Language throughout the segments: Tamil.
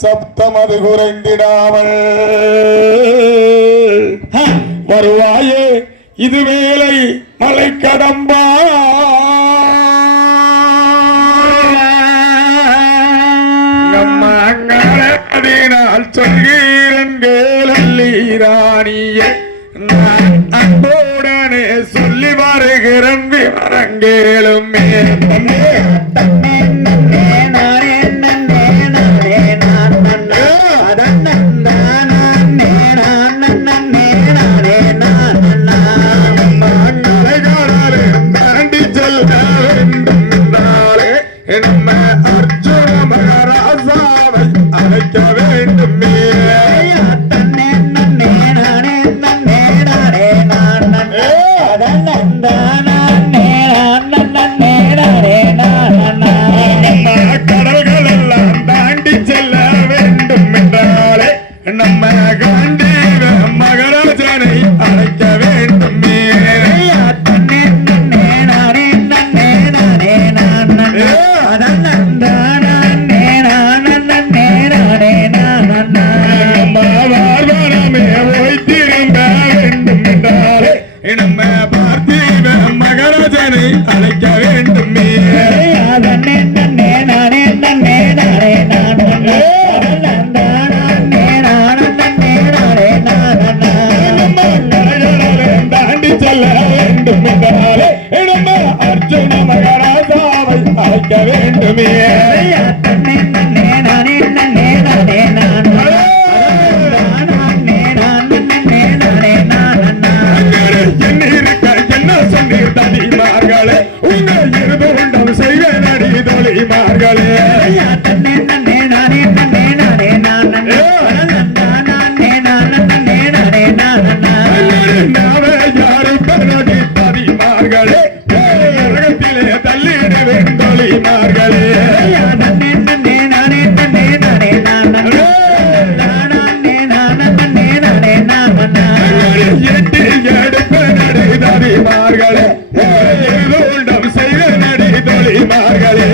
சப்தம் அது குறைந்திடாமல் வருவாயே இது வேலை மலை கடம்பா நம்மால் சொல்கிறேன் கேளீராணியே நான் அன்போடனே சொல்லி வருகிறேன் விவரங்கேளும் தாண்டி செல்ல வேண்டும் என்றாலே நம்ம அர்ஜுன மகாராஜாவை அழைக்க வேண்டுமே கடல்கள் எல்லாம் தாண்டி செல்ல வேண்டும் என்றாலே நம்ம காண்டீவ மகாராஜனை அழைக்க வேண்டுமே நம்ம பார்த்திவ மகாராஜனை அழைக்க வேண்டுமே தாண்டி செல்ல வேண்டும் என்றாலே நம்ம அர்ஜுன மகாராஜாவை அழைக்க வேண்டுமே என்ன சொன்னீர் தனிமார்களே உங்க இருந்து உண்டம் செய்ய நடி தொழிமார்களே யாரு பரடி தனிமார்களே உலகத்திலே தள்ளிட வேண்டொழிமார்களே எட்டி எடுப்பு நடை தனிமார்களே உண்டம் செய்ய நடி தொழிமார்களே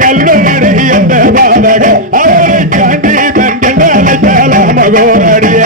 கல்வனடி என்ற பாதக அவரை காண்டி தன் அழைக்கலாமகோரடிய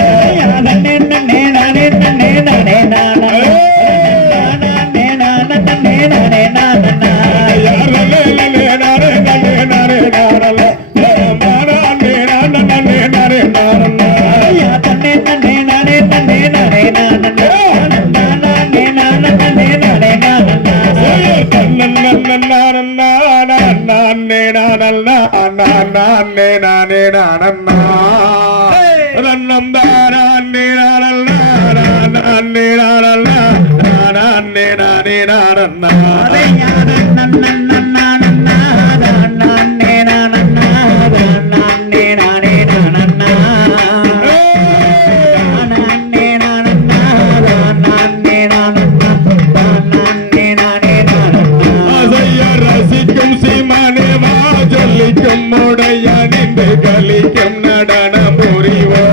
ரசிக்கும் சீமானே வா ஜொல்லிக்கும் உடைய நின்று கலிக்கும் நடன புரிவோ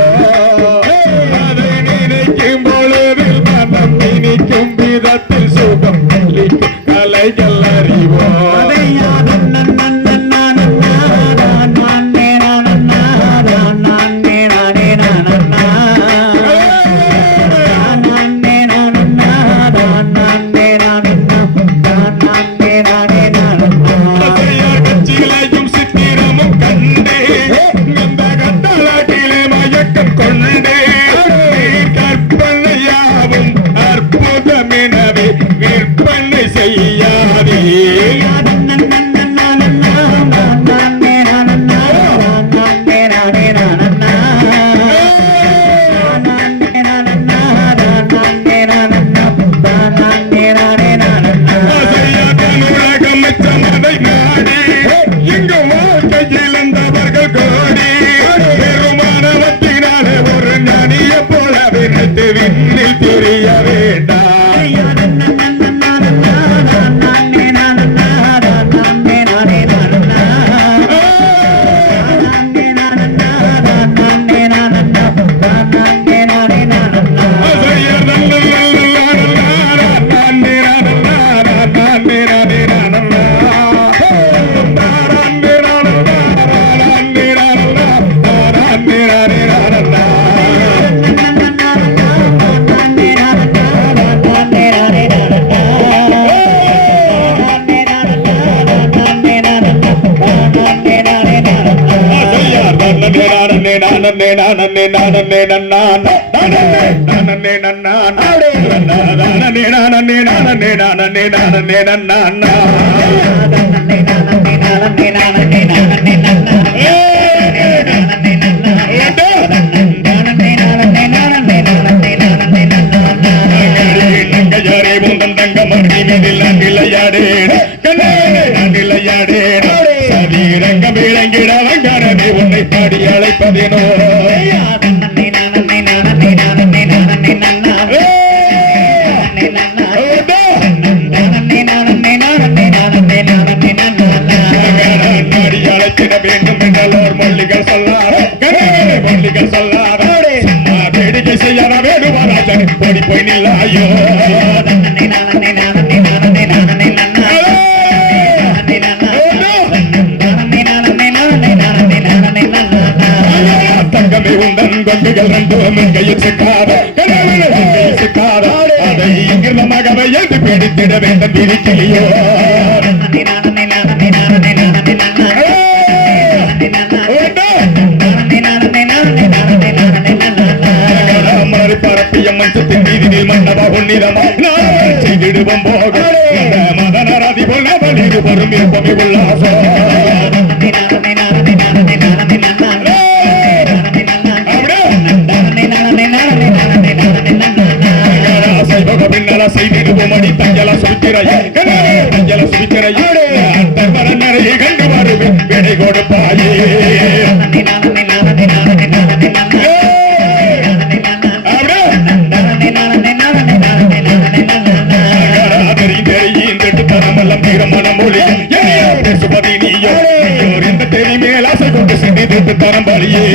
அதை நினைக்கும் பொழுதில் மனம் நினைக்கும் விதத்தில் சுகம் கலைகள் அறிவோ விற்பனை செய்யாதே உன்னை பாடி அழைப்பதேனோ வேண்டும் என்றால் மொழிகள் சொல்லார் வேடிக்கை செய்யாத வேடுவாராஜன் ஓடி போய் நில்லாயோ தங்கமே உந்தன் கொங்குகள் ரெண்டும் கையில் சிக்காத அதை இங்கிருந்தமாகவே எழுதி பிடித்திட வேண்டும் விரிக்கிலையோ பரப்பிய மஞ்சத்தின் நீதினில் மன்னவா உன்னிதமாக செய்திடுவோம் போக மதனராதி போல வலிது பொறும் இருப்பமை உல்லாசோ செய்திடுவோம் அடி தஞ்சல சுவித்திரையோடு நிறைய கண்டு வருவேன் விடை கொடுப்பாயே தரமல்லம் தீரமான மொழி பேசுபதி நீயோ இந்த தெரி மேல் ஆசை கொண்டு சிந்தித்து தரம் பலியே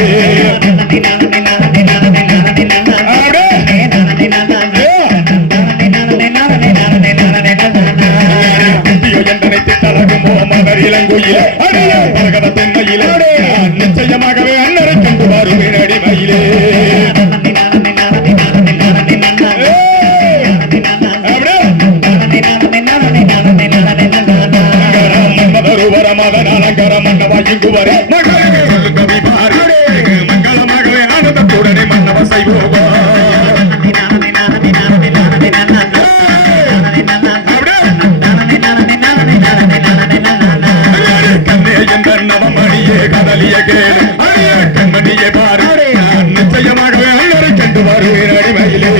நிச்சயமாகவே அன்னரை கொண்டு வருவேன் அடிமையிலே மன்னவாயுங்குவரே மங்களமாகவே ஆனந்தத்துடனே மன்னவ செய்வோம் கதலிய கேளு கண்மணியை பாரு நிச்சயமாகவே அன்னரை கண்டு வருவேன் அடிமையிலே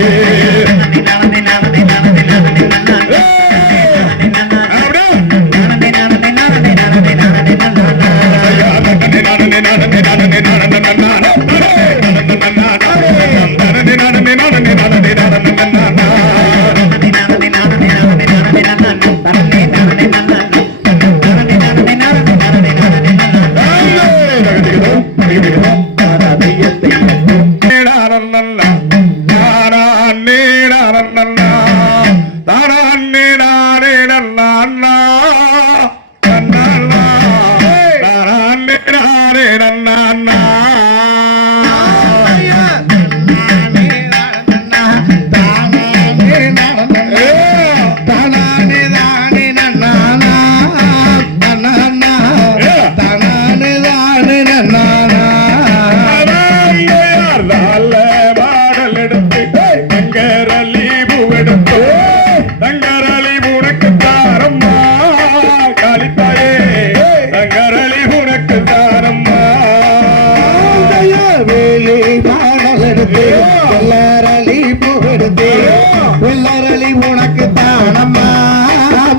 உனக்கு தானம்மா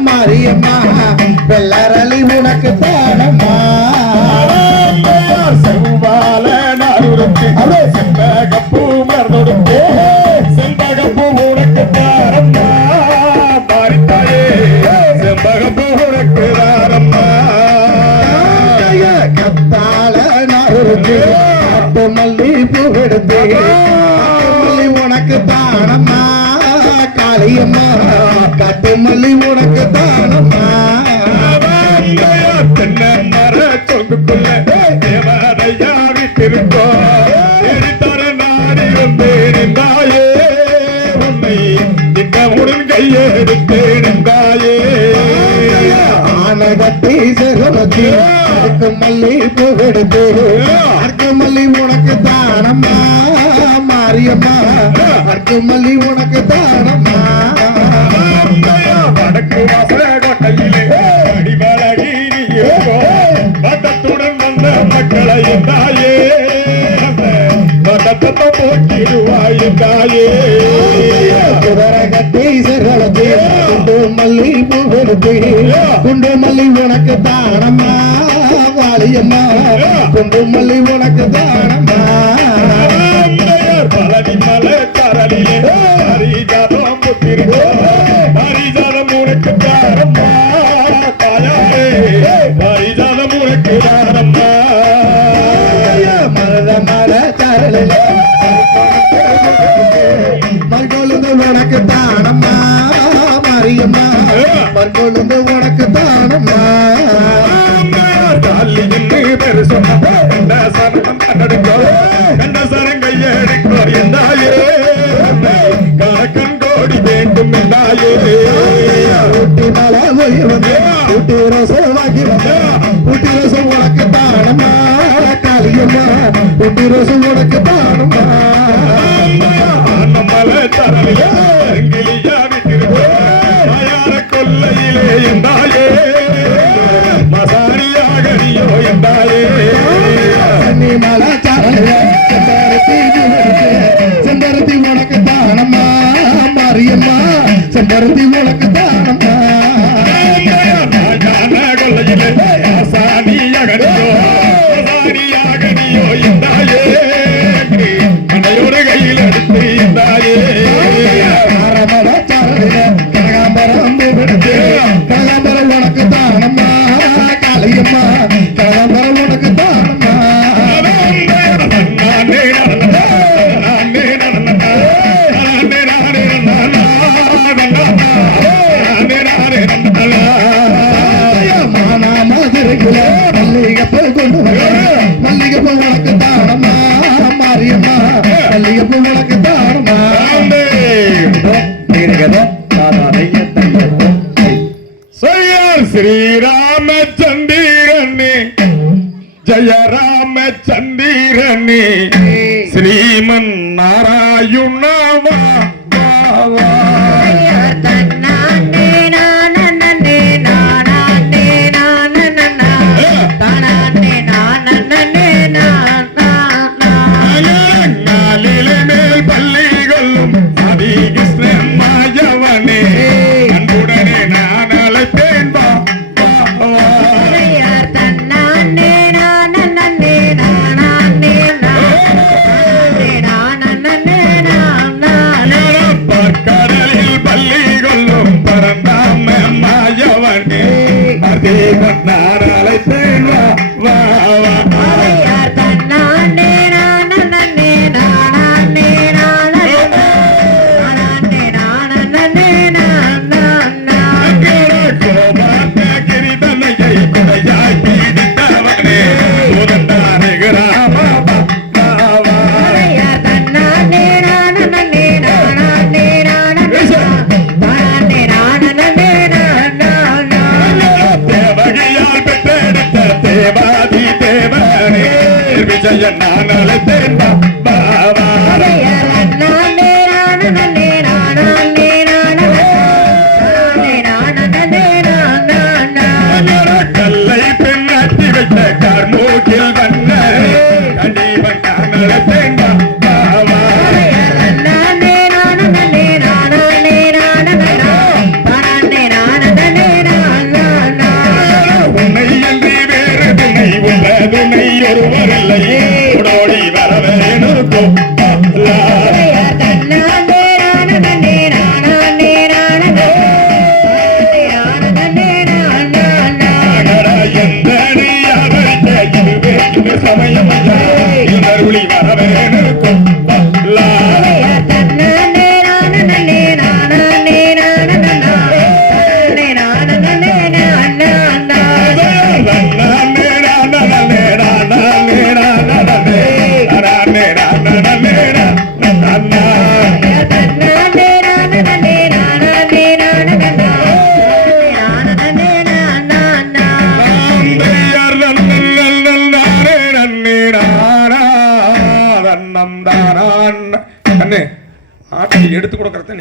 மாரியம்மா வெள்ளரளி உனக்கு தானம்மா செவ்வாழ நாடுக்கு செம்பகப்பூ மறந்துடுத்து செம்பகப்பூ உனக்கு தானம்மா மாறித்தாயே செம்பகப்பூ உனக்கு தானம்மா கத்தாழ நாடுக்கு காட்டு மல்லி பூ எடுத்து மல்லி உனக்கு தானம்மா காளியம்மா காட்டு மல்லி உனக்கு தானம்மா தென்னை மர சொல்லுக்குள்ள தேவதையா விட்டிருக்கோ தர நாடி வந்தேனே உன்னை திட்டமுடன் கையெடுத்தேனே ஆனகத்தி செகவத்தி அடுக்கு மல்லி பூவெடுத்து அடுக்கு மல்லி உனக்கு தானம்மா மாறி மாரியம்மா அர்க்கு மல்லி உனக்கு தானம்மா வடக்கு வாச கோட்டையிலே அடிவழகிரியோ வட்டத்துடன் வந்த மக்களை தாயே வட்டத்தை போக்கிடுவாய் தாயே கட்டி சிறளத்து குண்டு மல்லி பூவெடுத்து குண்டு மல்லி உனக்கு தானம்மா வாலியம்மா குண்டு மல்லி உனக்கு தானம்மா பழனி மலை தரலிலே ஹரிஜாதம் புத்திருக்கோ ஹரிஜாதம் உனக்கு தானம்மா தாயாரே ஹரிஜாதம் உனக்கு தானம்மா மலர மல தரலிலே மல்கொழுந்து உனக்கு தானம்மா மாரியம்மா மல்கொழுந்து உனக்கு தானம்மா கோடி வேண்டும் என்றாயே ஊட்டி மலை போய் வந்து ஊட்டி ரசம் வாங்கி வந்த ஊட்டி ரசம் உனக்கு தானம்மா காளியம்மா ஊட்டி ரசம் உனக்கு தானம்மா மலை தரவிலே கொல்லையிலே என்றாயே மசாரியாக நீயோ என்றாயே நீ மலை தரல செம்பருத்தி உனக்கு தானம்மா மாரியம்மா செம்பருத்தி உனக்கு தானம்மா கொல்லையிலே மசாரியாக நீயோ என்றாயே மனையோட கையில் எடுத்து என்றாயே கலம்பரம் உனக்கு தானம்மா காளியம்மா கலம்பரம் உனக்கு தானம்மா மதுரைக்குல மல்லிகைப்பூ கொண்டு மல்லிகைப்பூ உனக்கு தானம்மா மாரியம்மா மல்லிகைப்பூ உனக்கு தானம்மா ஸ்ரீராமச்சந்திரனே ஜய ராமச்சந்திரனே ஸ்ரீமன் நாராயணவா விஜய நானே பாபா கல்லை பெண்ணாட்டி வைத்த கார்மூக்கில் வந்த கண்டீபன் நானே பாபா உன்னை என்று வேறு துணை உள்ள துணை ஒருவரில்லையே ஓடோடி வர வேணும்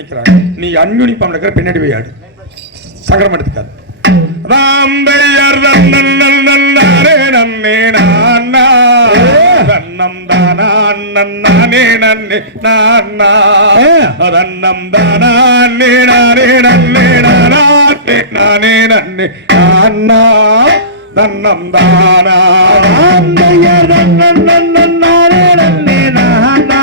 நிக்கிறாங்க. நீ அன்யூனிஃபார்ம் இருக்கிற பின்னாடி போய் ஆடு, சங்கடம் எடுத்துக்காது. ராம்பையர் நன்னே நன்னே நானா தன்னம் தானா நன்னே நன்னே நானா தன்னம் தானா நே நானே நன்னே நானே நானே நன்னே நானா தன்னம் தானா ராம்பையர் நன்னே நன்னே நானா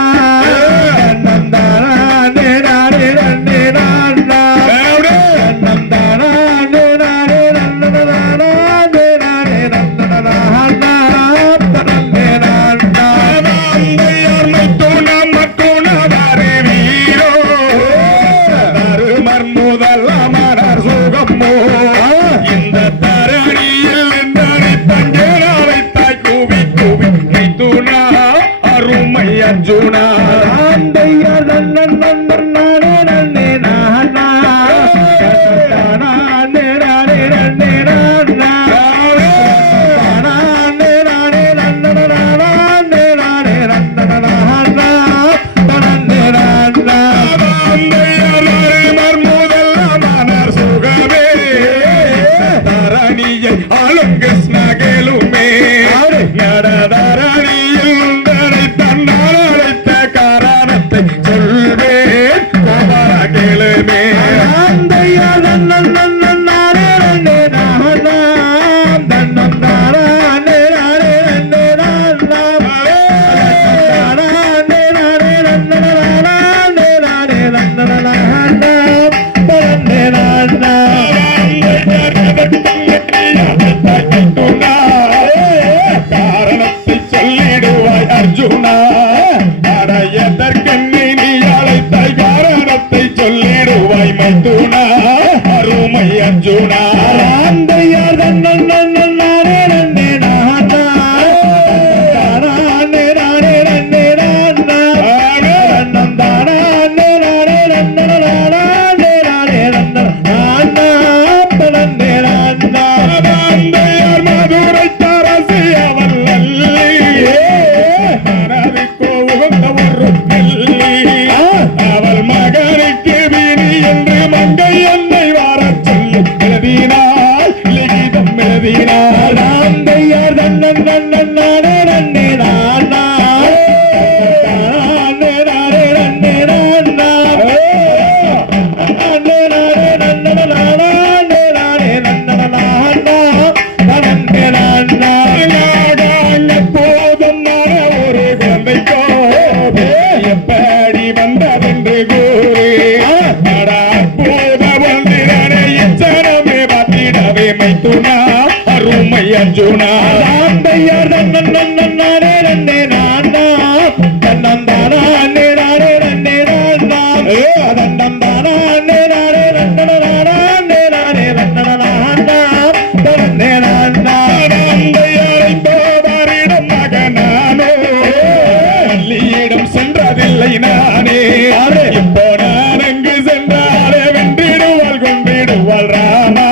தன்னம் தானா நே நானே நன்னே நானா தன்னம் தானா அர்ஜுனா ஆந்தையா நன்னே நன்னே நானே நானே நானே நன்னே நானா நானே நானே நன்னே நானே நானே நன்னே நானா ஆந்தையா மர்முதெல்லாம் சுகமே தரணியை ஆளும் கிருஷ்ணகேலுமே நடதரணியில் சொல்வேன் கவரகேளுமே ஆந்தையா நன்னே நானே நானா தன்னம் தானா நே நானே நன்னே நானா நானே நானே நன்னே நானே நானே நன்னே நானா தன்னே நானா காரணத்தை சொல்லிடுவாய் அர்ஜுனா எதற்கென்னை நீ அழைத்தாய் காரணத்தை சொல்லிடுவாய் மைத்துனா அருமை அர்ஜுனா ஆந்தையா நன்னே நானே நன்னே நானா நானே நானே நன்னே நானா தன்னம் தானா நே நானே நன்னே நானே நானே நன்னே நானா தன்னே நானா ஆந்தையார் மதுரை தரசி அவள் அவள் மகனுக்கு வீணி என்று மங்கை என்னை வர சொல்லி எழுதினாள் லிகிதம் எழுதினாள் ஆந்தையார் நன்னே நானே நன்னே நானா நானே நானே நன்னே நானா நானே நானே நன்னே நானே நானே நன்னே நானா நன்னே நானா போதும் ஒரு குழந்தைக்கோ எப்படி வந்ததென்று கூறு இச்சனமே மைத்துனா அருமை அர்ஜுனா ஆந்தையார் நன்னே நன்னே நானா தன்னம் தானா நே நானே நன்னே நானா தன்னம் தானா நே நானே நன்னே நானே நானே நன்னே நானா தன்னே நானா ஆந்தையாரை போவாரிடம் மகனானோ பள்ளியிடம் சென்றதில்லை நானே இப்போ நான் அங்கு சென்றாலே வென்றிடுவாள் கொண்டிடுவாள் ராமா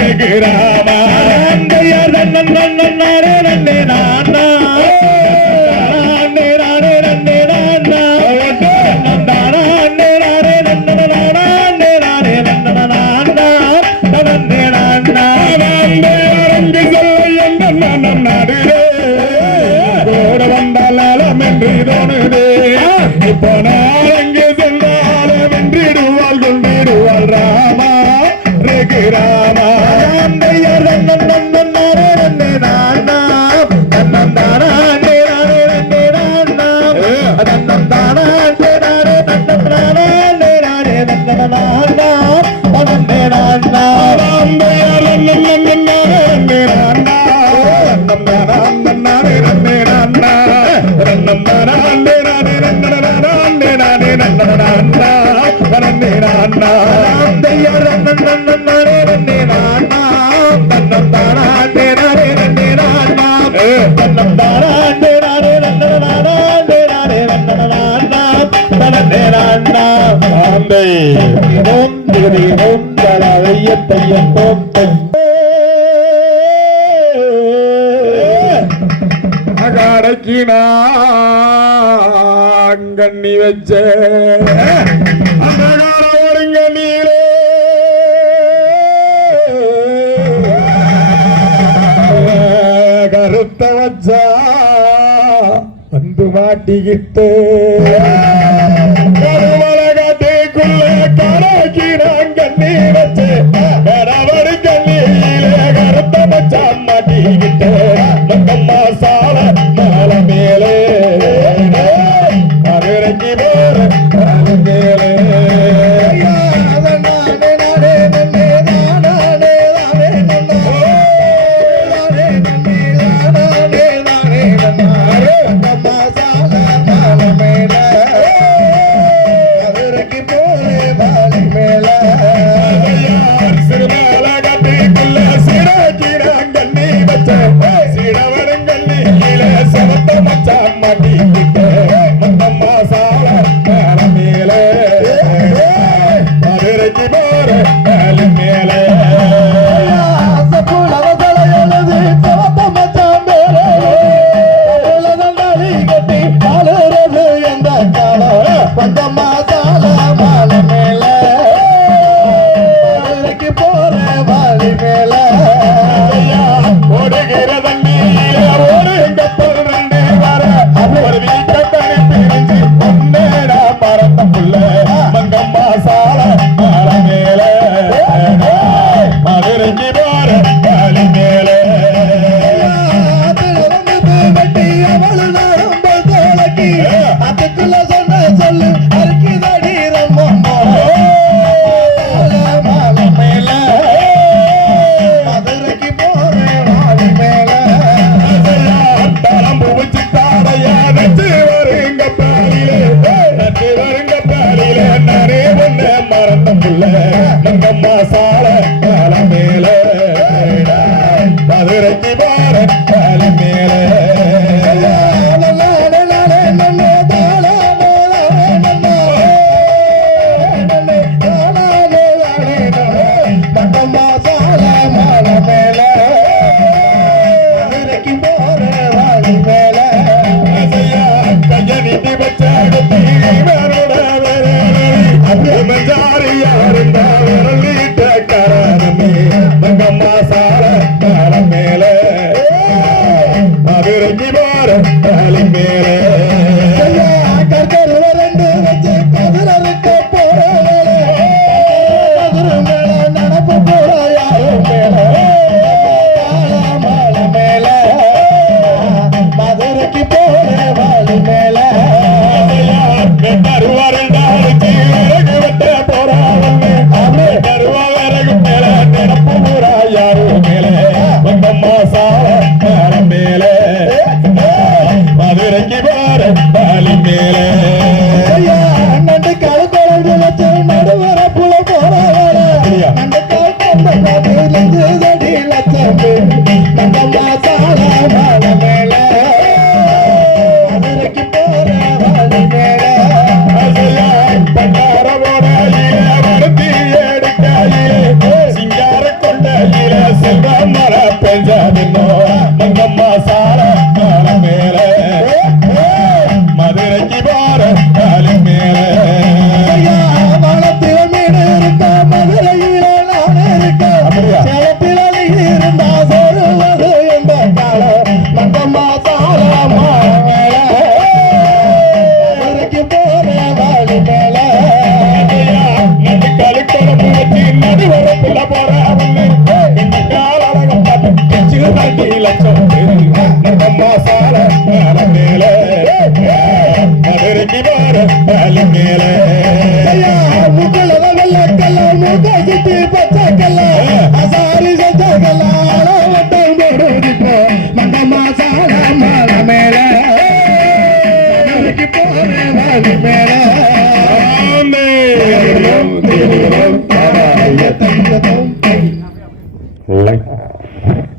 ரகு ராமா ஆந்தையார் நன்னே நன்னே நானா நானே நானே நன்னே நானா தன்னம் தானா நே நானே நன்னே நானே நானே நன்னே நானா தன்னே நானா ஆந்தையார் அங்கு செல்ல என்ற நன்னம் நாடுவே கூட வந்தால் நலம் என்று தோணுதே இப்போ நான் அங்கே சென்றாலே வென்றிடுவாள் கொண்டிடுவாள் ராமா ரகு ராமா ஆந்தையார் நன்னே நன்னே நானா தன்னம் தானா நே நானே நன்னே நானா தன்னம் தானா நே நானே நன்னே நானே நானே நன்னே நானா தன்னே நானா ஆந்தையார் நன்னே நானே நானா தன்னம் தானா நன்னே நன்னே நானா தன்னம் தானா நே நானே நன்னே நானே நானே நன்னே நானா தன்னே நானா ஆந்தையார் நன்னே நன்னே நானா தன்னம் தானா நே நானே நன்னே நானா தன்னம் தானா நே நானே நன்னே நானே நானே நன்னே நானா தன்னே நானா ஆந்தை ஓம் திரி ஓம் தலவையத்தையம் ஓம் அகடக்கி நான் கண்ணி வச்ச மாட்டிக்கிட்டு கருவலை காட்டுக்குள்ள கரைக்கு நான் கண்ணி வச்சு கரவரு கண்ணியிலே கருத்த மச்சான் மாட்டிக்கிட்டு மங்கம்மா சால மாலை மேலே கரைக்கு போற மேலே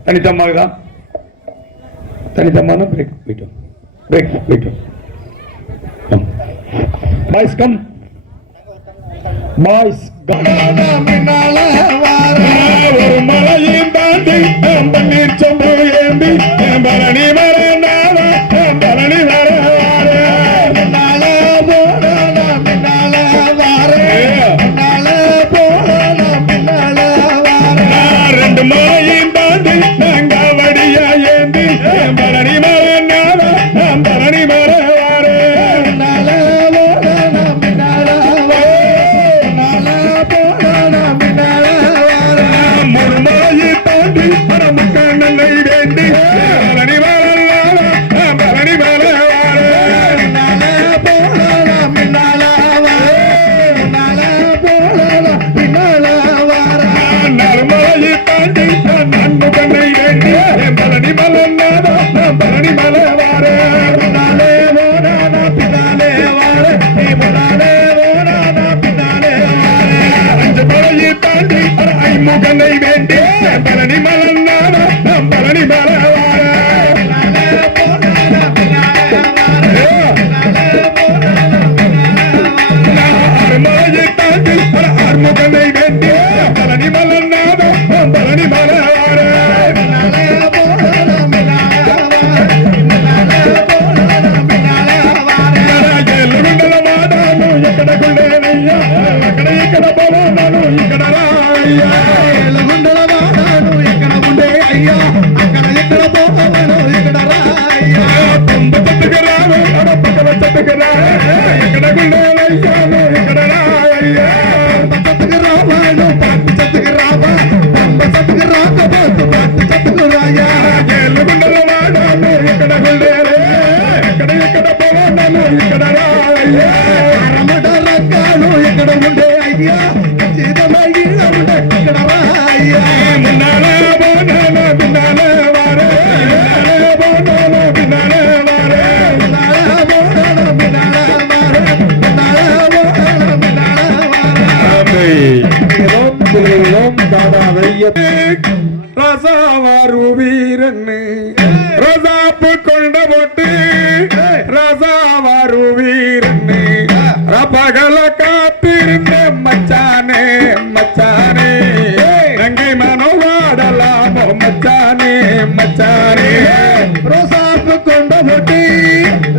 தனித்தம்மாதான் தனித்தம்மான பிரேக் போயிட்டோம் பிரேக் போயிட்டோம் பாய்ஸ் கம் பாய்ஸ் ஒரு மலையும் தாண்டி நீர் சொம்பு ஏந்தி பரணி வர பரணி வர ரெண்டு மலையும் தாண்டி நாங்க வடியா ஏந்தி பரணி மர பரணி மர மலையை தாண்டி ஐமுகனை வேண்டி பழனி மலர்ந்தான பழனி மலவார மலையை தாண்டி ஆறுமுகனை வேண்டி பழனி மலர்ந்தான பழனி மலவார ఇక్కడ గుండెనయ్యా అక్కడ ఇక్కడ పోవాను ఇక్కడ రాయ్యా గుండెల వాడాను ఇక్కడ ఉండే అయ్యా అక్కడ ఎక్కడ పోవాను ఇక్కడ రాయ్యా తుంబ చెట్టుకు రావు అడపకల చెట్టుకు రా ఇక్కడ గుండెనయ్యాను ఇక్కడ రాయ్యా చెట్టుకు రావాను పాటి చెట్టుకు రావా పంప చెట్టుకు రాకపోతు పాటి చెట్టుకు రాయ్యా గుండెల వాడాను ఇక్కడ గుండెలే ఇక్కడ ఇక్కడ పోవాను ఇక్కడ రాయ్యా రకాలు ఎక్కడ ఉండే అయ్యా చిదమయ్య ఉండే ఇక్కడ రాయ్యా మున్నాలే బోనాల బిన్నాలే వారే బోనాల బిన్నాలే వారే ரசாவாரு வீரன்னு ரசாப்பு கொண்ட போட்டு ரசாவாரு வீரன்னு பகல காத்திருந்த மச்சானே மச்சானே எங்கை மனோவாடலாமோ மச்சானே மச்சானே ரோசாப்பு கொண்ட போட்டு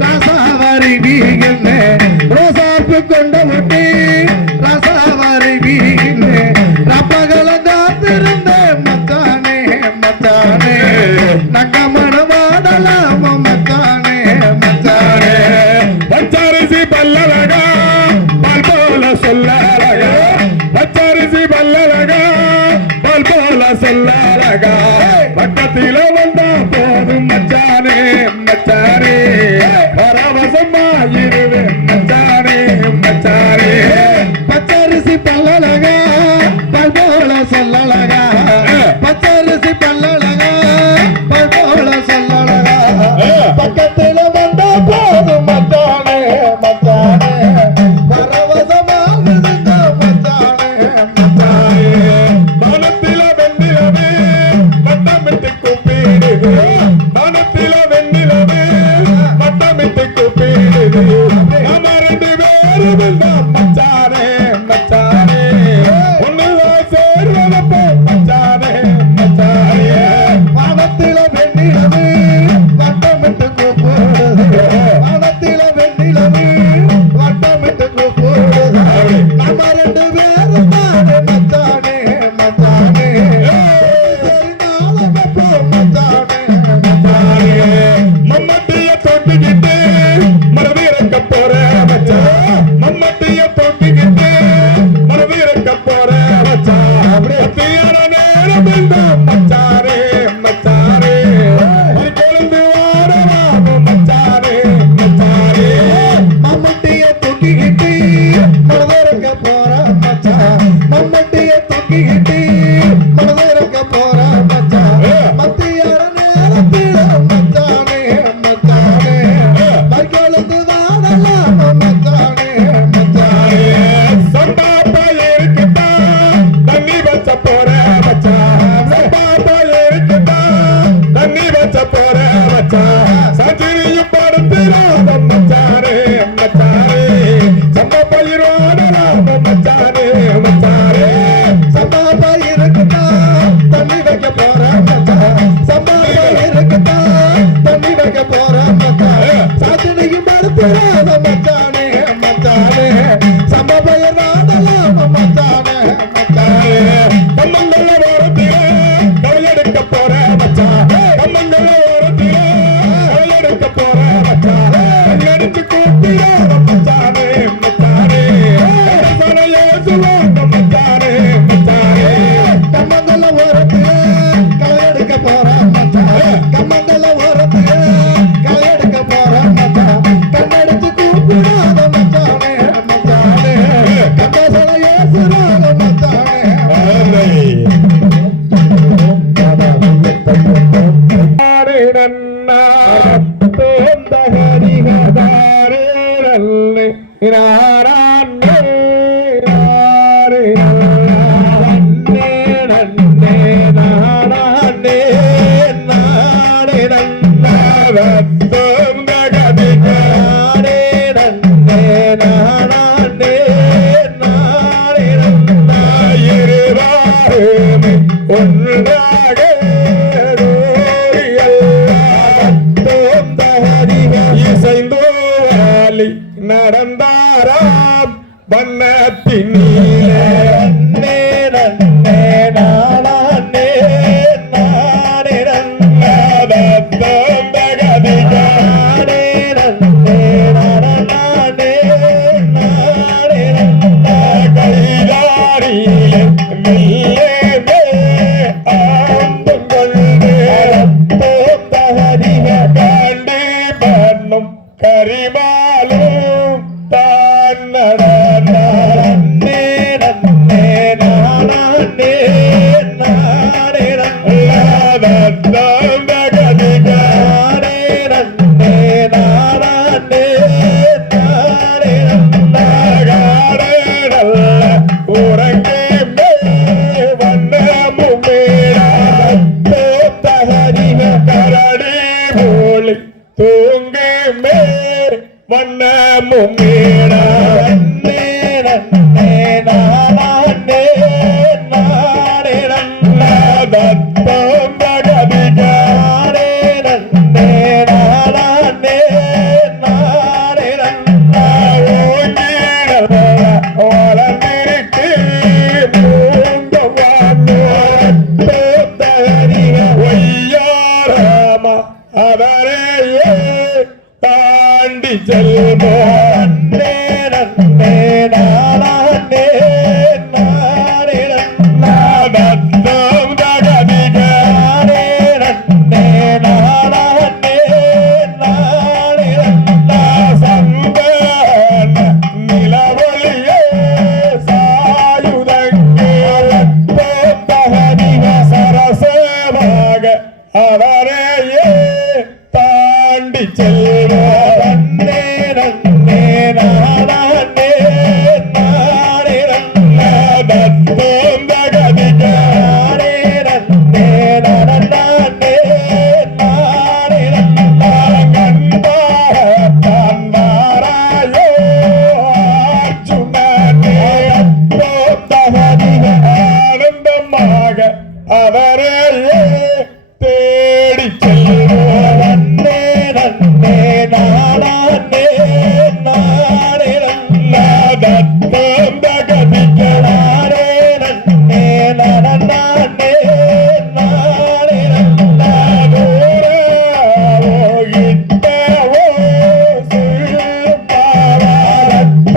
ரசாவாரி வீகன்னு ரோசாப்பு கொண்ட போட்டு ரசாவாரி வீகன்னு ரப்பகல காத்திருந்த மச்சானே மச்சானே நங்க மனவாடலாமோ மச்சானே மச்சானே பச்சரிசி பல்லழகா பால் போல சொல்லழகா பச்சரிசி பல்லழகா பால் போல சொல்லழகா பக்கத்தில வந்தா போதும் மச்சானே மச்சானே பரவசமா இருவேன் மச்சானே மச்சானே பச்சரிசி பல்லழகா பால் போல சொல்லழகா பச்சரிசி பல்லழகா பால் போல சொல்லழகா பக்கத்தில வந்தா போதும் மச்சானே மச்சானே பரவசமாக இருந்த மச்சானே மச்சானே மனத்தில வெண்ணிலவே வட்டமிட்டு கூப்பிடுது மனத்தில வெண்ணிலவே வட்டமிட்டு கூப்பிடுது நம்ம ரெண்டு பேரும் மச்சானே மச்சானே ஒண்ணுதான் சேர்வதப்போ மச்சானே மச்சானே வானத்தில வெண்ணிலவு வட்டமிட்டு கூப்பிடுது வானத்தில வெண்ணிலவு வட்டமிட்டு கூப்பிடுது நம்ம ரெண்டு பேரும் தானே மச்சானே மச்சானே தெரிந்தாலப்போ மச்சானே மச்சானே மம்மட்டிய தொட்டிக்கிட்டு மரவீரக்க போற மச்சான் மம்மட்டிய தொட்டிக்கிட்டு மரவீரக்க போற மச்சான் அப்படியான நேரம் இருந்தோம் மச்சானே மச்சானே கொழுந்து வாரவாமோ மச்சானே மச்சானே மம்மட்டிய தூக்கிக்கிட்டு மனதிறக்க போற மச்சான் மம்மட்டிய தூக்கிக்கிட்டு மனதிறக்க போற மச்சான் மத்தியான நேரத்தில மச்சானே மச்சானே கைகொழுந்து வாடலாம் மச்சானே மச்சானே சம்பாப்பா இருக்குதா தண்ணி வச்ச போற மச்சான் சம்பாப்பா இருக்குதா தண்ணி வச்ச போற மச்சான் சஞ்சிரியும் படுத்துறாத மச்சானே மச்சானே சம்பா பயிரோட மச்சானே மச்சானே சம்பாப்பா ஏழு ஒன்றாக இசைந்தோலி நடந்தாராம் வண்ணத்தினீலே நன்னே நன்னே நானே நானே நன்னே நன்னே நானே நானே கைதாரியிலே மெல்லே ஆண்டும் கொள்வே காண்டி பண்ணும் கரிமாலும் தான் நன்னே நன்னே நானே நானே தூங்கே மே வண்ணமும் மேடா நன்னே நன்னே நானே நானே நன்னதத்தம் பகதிகாரே நன்னே நானே நானே நன்னோங்கிட வளர்ந்திருக்கு மூங்க வாங்கோ தகதிக ஒய்யாராமா அவரையே தாண்டி செல்வோ நன்னே நன்னே நானே நானே நன்னதத்தம் தகதிகாரே நன்னே நானே நானே சந்தன நிலவொளியே சாயுதங்கே தகதிக சரசமாக அவரையே தாண்டி செல்வோ நன்னே நன்னே நானே நானே நன்னதத்தம் தகதிகாரே நன்னே நானே நானே கண்பாக தந்தாராயோ அர்ஜுனனே தகதிக ஆனந்தமாக அவரையே தேடி செல்வோ நன்னே நன்னே நானே நானே நன்னதத்தம் தகதிகாரே நன்னே நானே நானே நன்னோகிட்டவோ சிறுபாரத்தம்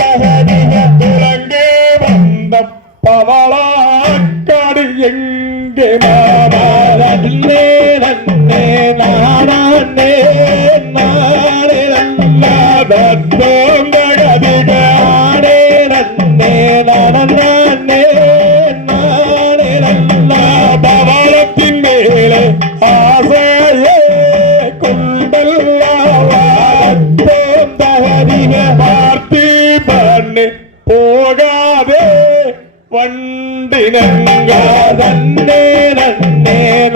தகதிக துலங்கே வந்த பவளாக்காடு எங்கே மாமா நன்னே நன்னே நானே நானே நன்னதத்தம் தகதிகாரே நன்னே நானே நானே பவளத்தின் மேலே ஆசையே கொண்டல்லாத்தம் தகதிக பார்த்தி பண்ணு போகாதே வண்டி நன்னே நன்னே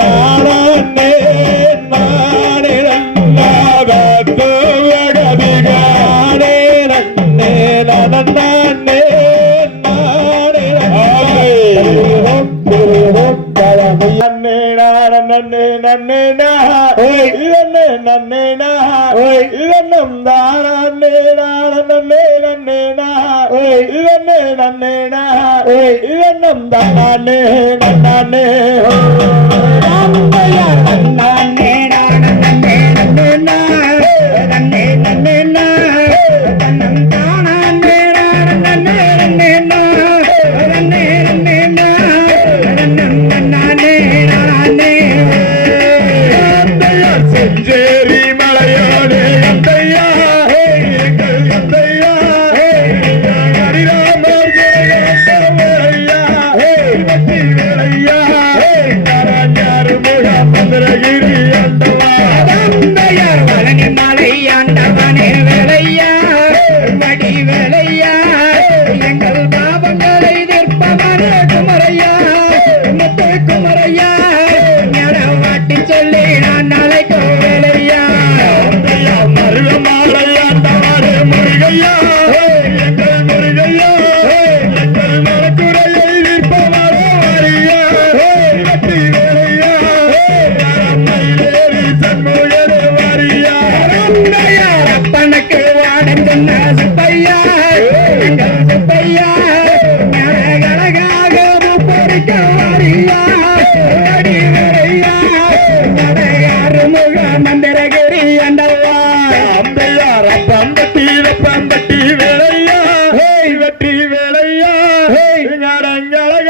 நானே நானே நன்னதத்தம் தகதிகாரே நன்னே நானே நானே நன்னே நன்னே நன்னே ஓய் இதன்னே நன்னே ஓய் இதன்னம் தானே நன்னே நன்னே ஓய் இதன்னே நன்னே ஓய் இதன்னம் தானே நன்னே ராமையா நன்னே நன்னே நன்னே நன்னே நன்னே தன்னம் தானே நன்னே நன்னே நன்னே நன்னே நன்னம் நன்னே நானே செஞ்சேரி மலையானே அந்தையா எங்கள் அந்தையா ஹரிராமர் ஜெயகண்டவரையா வெற்றி வேலையா கரஞர் முக பந்திர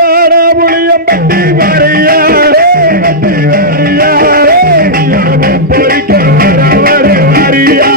வாரியாடா புளியம்பட்டி வாரியா பொறிக்க வாரியா